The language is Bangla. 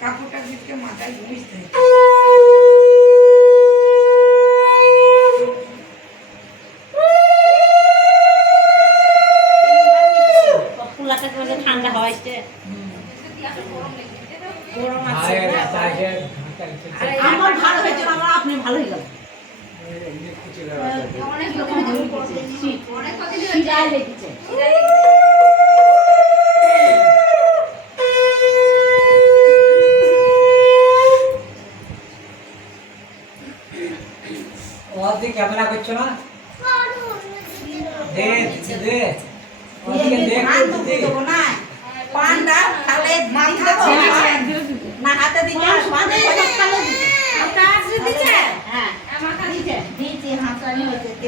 কাপড়টা দিতে মাথায় বুঝতে ঠান্ডা হওয়াইছে আমার ভালো হয়েছে আমার আপনি ভালো হয়ে গেল অনেক লেগেছে ক্যামেরা করছো না দে দে ওদিকে দেখ দেবো না পান্ডা তাহলে মাথা না হাতে দিতে মাথা দিতে হ্যাঁ মাথা দিতে দিতে হাসানি হচ্ছে